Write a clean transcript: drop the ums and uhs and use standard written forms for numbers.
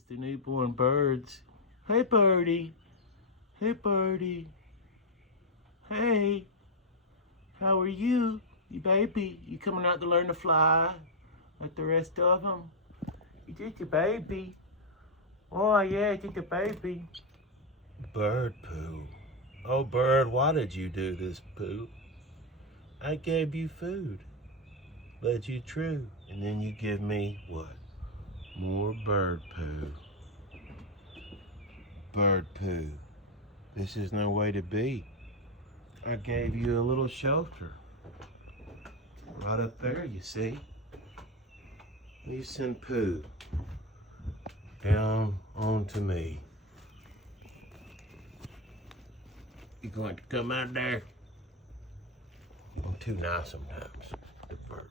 It's the newborn birds. Hey, birdie. Hey, birdie. Hey. How are you? You baby. You coming out to learn to fly like the rest of them? You just a baby. Oh, yeah, just a baby. Bird poo. Oh, bird, why did you do this poo? I gave you food. Led you true. And then you give me what? More bird poo. Bird poo. This is no way to be. I gave you a little shelter. Right up there, you see. You send poo down onto me. You going to come out there? I'm too nice sometimes, the bird.